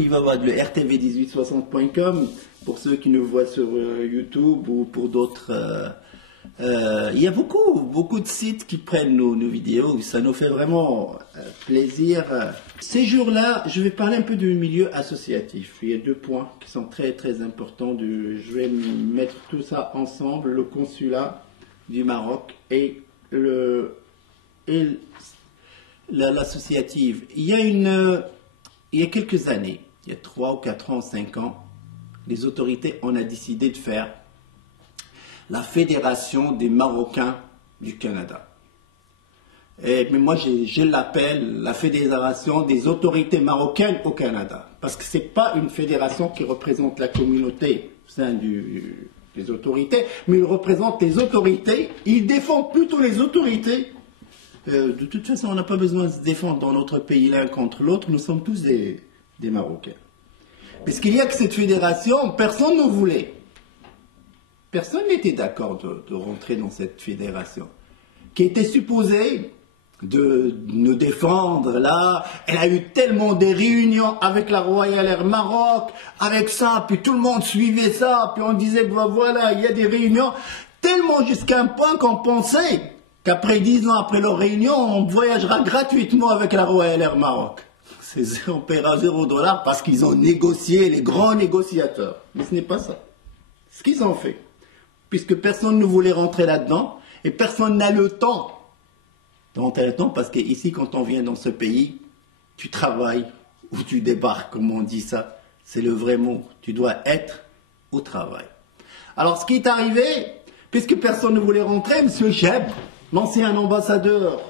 il va y avoir le rtv1860.com pour ceux qui nous voient sur YouTube ou pour d'autres. Il y a beaucoup de sites qui prennent nos vidéos. Ça nous fait vraiment plaisir. Ces jours-là, je vais parler un peu du milieu associatif. Il y a deux points qui sont très très importants. Je vais mettre tout ça ensemble, le consulat du Maroc et l'associative. Il y a quelques années, il y a 3 ou 4 ans, 5 ans, les autorités ont décidé de faire la Fédération des Marocains du Canada. Mais moi, je l'appelle la Fédération des autorités marocaines au Canada. Parce que ce n'est pas une fédération qui représente la communauté au sein des autorités, mais il représente les autorités, il défend plutôt les autorités. De toute façon, on n'a pas besoin de se défendre dans notre pays l'un contre l'autre, nous sommes tous des Marocains. Mais ce qu'il y a que cette fédération, personne ne voulait. Personne n'était d'accord de rentrer dans cette fédération, qui était supposée de nous défendre là. Elle a eu tellement de réunions avec la Royal Air Maroc, avec ça, puis tout le monde suivait ça, puis on disait, bah, voilà, il y a des réunions, tellement jusqu'à un point qu'on pensait qu'après 10 ans après leur réunion, on voyagera gratuitement avec la Royal Air Maroc. On paiera $0 parce qu'ils ont négocié, les grands négociateurs. Mais ce n'est pas ça. Ce qu'ils ont fait, puisque personne ne voulait rentrer là-dedans, et personne n'a le temps de rentrer là-dedans, parce qu'ici, quand on vient dans ce pays, tu travailles ou tu débarques, comme on dit ça. C'est le vrai mot. Tu dois être au travail. Alors, ce qui est arrivé, puisque personne ne voulait rentrer, M. Cheb, l'ancien ambassadeur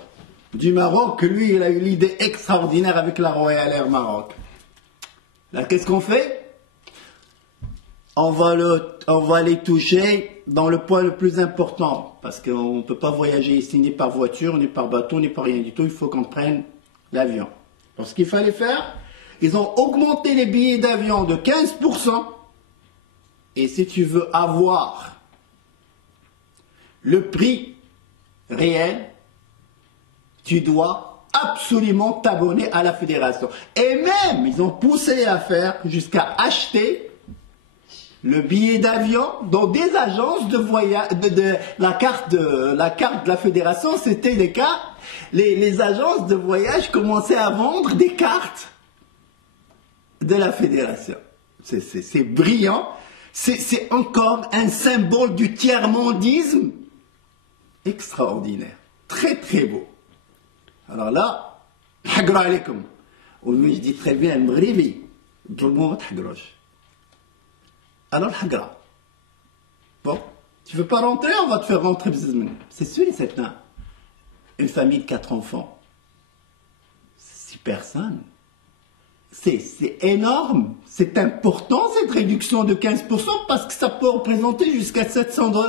du Maroc, lui, il a eu l'idée extraordinaire avec la Royal Air Maroc. Là, qu'est-ce qu'on fait? On va les toucher dans le point le plus important, parce qu'on ne peut pas voyager ici ni par voiture, ni par bateau, ni par rien du tout, il faut qu'on prenne l'avion. Donc ce qu'il fallait faire, ils ont augmenté les billets d'avion de 15%, et si tu veux avoir le prix réel, tu dois absolument t'abonner à la fédération. Et même, ils ont poussé l'affaire jusqu'à acheter le billet d'avion dans des agences de voyage, la carte de la fédération, c'était des cartes. Les agences de voyage commençaient à vendre des cartes de la fédération. C'est brillant. C'est encore un symbole du tiers-mondisme extraordinaire. Très très beau. Alors là, hagra alaykoum. Oui, je dis très bien, m'ribi. Tout le monde hagroche. Alors, hagra. Bon, tu veux pas rentrer, on va te faire rentrer. C'est sûr et certain. Une famille de 4 enfants. 6 personnes. C'est énorme. C'est important cette réduction de 15% parce que ça peut représenter jusqu'à $700.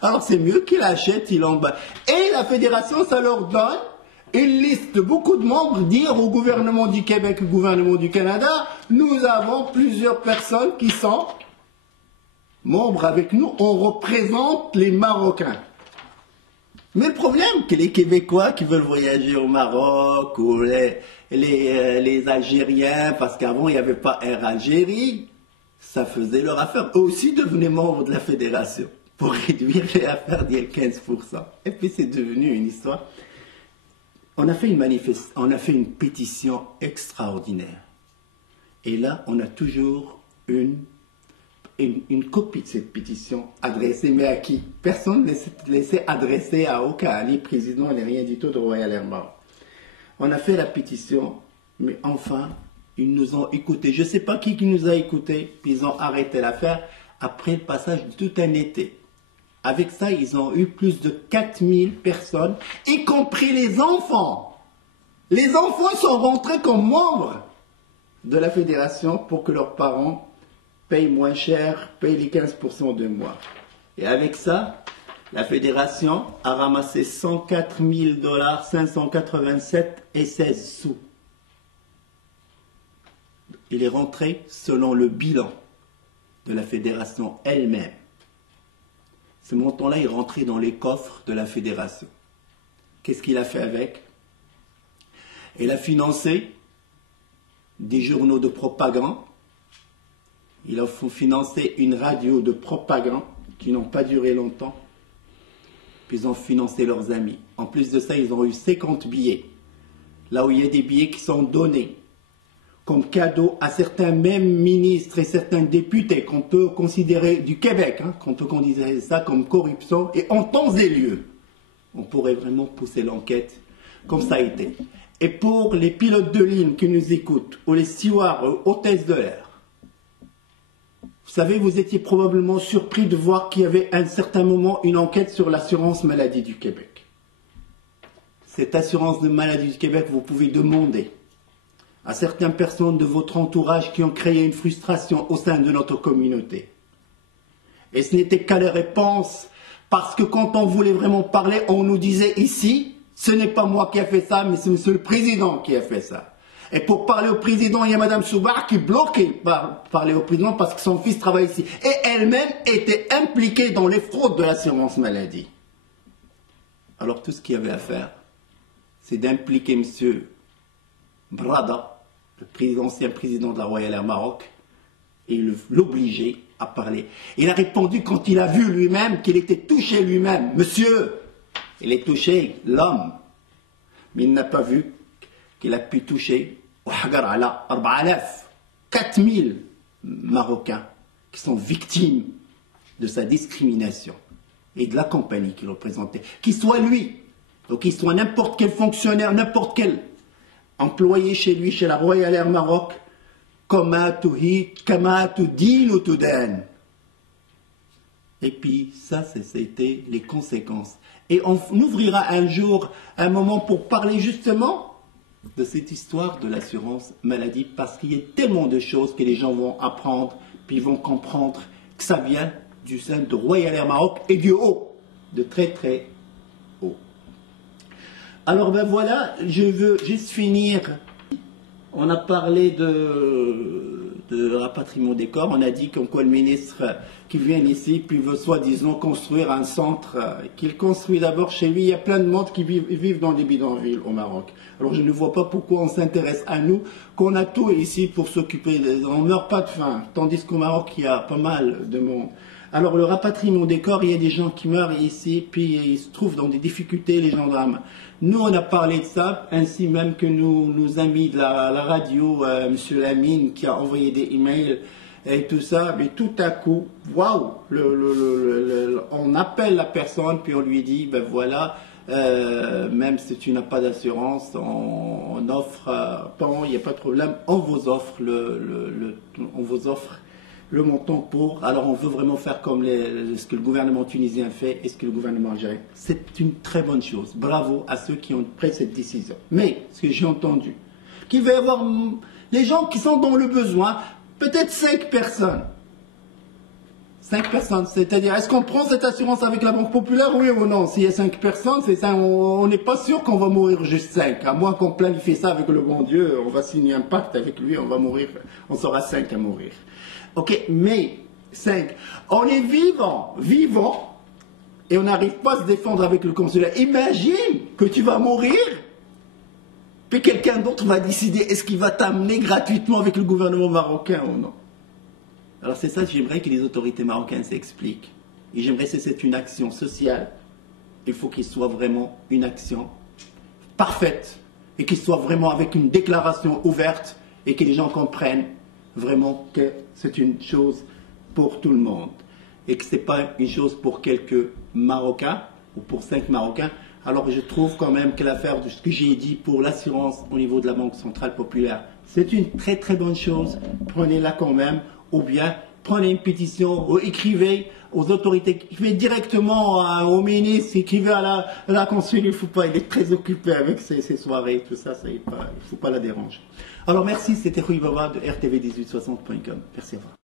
Alors c'est mieux qu'il achète, il en bat. Et la fédération, ça leur donne une liste de beaucoup de membres, dire au gouvernement du Québec, au gouvernement du Canada, nous avons plusieurs personnes qui sont membres avec nous, on représente les Marocains. Mais le problème, que les Québécois qui veulent voyager au Maroc, ou les Algériens, parce qu'avant il n'y avait pas Air Algérie, ça faisait leur affaire. Eux aussi devenaient membres de la fédération, pour réduire les affaires de 15%. Et puis c'est devenu une histoire. On a fait une pétition extraordinaire. Et là, on a toujours une copie de cette pétition adressée, mais à qui? Personne ne s'est laissé adresser à aucun, ni président, ni rien du tout de Royal Air Maroc. On a fait la pétition, mais enfin, ils nous ont écoutés. Je ne sais pas qui nous a écoutés, puis ils ont arrêté l'affaire après le passage de tout un été. Avec ça, ils ont eu plus de 4000 personnes, y compris les enfants. Les enfants sont rentrés comme membres de la fédération pour que leurs parents payent moins cher, payent les 15% de mois. Et avec ça, la fédération a ramassé $104 587,16 €. Il est rentré selon le bilan de la fédération elle-même. Ce montant-là est rentré dans les coffres de la fédération. Qu'est-ce qu'il a fait avec? Il a financé des journaux de propagande. Ils ont financé une radio de propagande qui n'ont pas duré longtemps. Puis ils ont financé leurs amis. En plus de ça, ils ont eu 50 billets. Là où il y a des billets qui sont donnés comme cadeau à certains mêmes ministres et certains députés qu'on peut considérer du Québec, qu'on peut considérer ça comme corruption. Et en temps et lieu, on pourrait vraiment pousser l'enquête comme ça a été. Et pour les pilotes de ligne qui nous écoutent, ou les stewards, hôtesses de l'air, vous savez, vous étiez probablement surpris de voir qu'il y avait à un certain moment une enquête sur l'assurance maladie du Québec. Cette assurance de maladie du Québec, vous pouvez demander à certaines personnes de votre entourage qui ont créé une frustration au sein de notre communauté. Et ce n'était qu'à les réponses, parce que quand on voulait vraiment parler, on nous disait ici, ce n'est pas moi qui ai fait ça, mais c'est monsieur le président qui a fait ça. Et pour parler au président, il y a madame Soubar qui bloquait parler au président parce que son fils travaille ici. Et elle-même était impliquée dans les fraudes de l'assurance maladie. Alors tout ce qu'il y avait à faire, c'est d'impliquer monsieur Brada, ancien président de la Royal Air Maroc, et l'obliger à parler. Il a répondu quand il a vu lui-même qu'il était touché lui-même. Monsieur, il est touché, l'homme. Mais il n'a pas vu qu'il a pu toucher 4000 Marocains qui sont victimes de sa discrimination et de la compagnie qu'il représentait. Qu'il soit lui, donc qu'il soit n'importe quel fonctionnaire, n'importe quel employé chez lui, chez la Royal Air Maroc, et puis ça, c'était les conséquences. Et on ouvrira un jour un moment pour parler justement de cette histoire de l'assurance maladie, parce qu'il y a tellement de choses que les gens vont apprendre, puis ils vont comprendre que ça vient du sein de Royal Air Maroc et du haut, de très très haut. Alors ben voilà, je veux juste finir. On a parlé de rapatriement des corps. On a dit qu'en quoi le ministre qui vient ici, puis veut soi-disant construire un centre, qu'il construit d'abord chez lui. Il y a plein de monde qui vivent dans des bidonvilles au Maroc. Alors je ne vois pas pourquoi on s'intéresse à nous, qu'on a tout ici pour s'occuper. On ne meurt pas de faim, tandis qu'au Maroc, il y a pas mal de monde. Alors le rapatriement des corps, il y a des gens qui meurent ici, puis ils se trouvent dans des difficultés, les gendarmes. Nous, on a parlé de ça, ainsi même que nos amis de la radio, M. Lamine, qui a envoyé des emails et tout ça, mais tout à coup, waouh, on appelle la personne, puis on lui dit, ben voilà, même si tu n'as pas d'assurance, on offre, il n'y a pas de problème, on vous offre le montant pour. Alors on veut vraiment faire comme ce que le gouvernement tunisien fait et ce que le gouvernement algérien. C'est une très bonne chose. Bravo à ceux qui ont pris cette décision. Mais ce que j'ai entendu, qu'il va y avoir les gens qui sont dans le besoin, peut-être 5 personnes. 5 personnes, c'est-à-dire, est-ce qu'on prend cette assurance avec la Banque Populaire, oui ou non? S'il y a 5 personnes, on n'est pas sûr qu'on va mourir juste 5. À moins qu'on planifie ça avec le bon Dieu, on va signer un pacte avec lui, on va mourir, on sera 5 à mourir. Ok, mais 5. On est vivant, et on n'arrive pas à se défendre avec le consulat. Imagine que tu vas mourir, puis quelqu'un d'autre va décider est-ce qu'il va t'amener gratuitement avec le gouvernement marocain ou non. Alors c'est ça que j'aimerais que les autorités marocaines s'expliquent. Et j'aimerais que c'est une action sociale. Il faut qu'il soit vraiment une action parfaite, et qu'il soit vraiment avec une déclaration ouverte, et que les gens comprennent vraiment que c'est une chose pour tout le monde et que ce n'est pas une chose pour quelques Marocains ou pour 5 Marocains. Alors je trouve quand même que l'affaire de ce que j'ai dit pour l'assurance au niveau de la Banque Centrale Populaire, c'est une très très bonne chose. Prenez-la quand même, ou bien prenez une pétition ou écrivez aux autorités, écrivez directement au ministre, écrivez à la consul, il ne faut pas, il est très occupé avec ses soirées, tout ça, il ne faut pas la déranger. Alors merci, c'était Rui Baba de RTV1860.com. Merci à vous.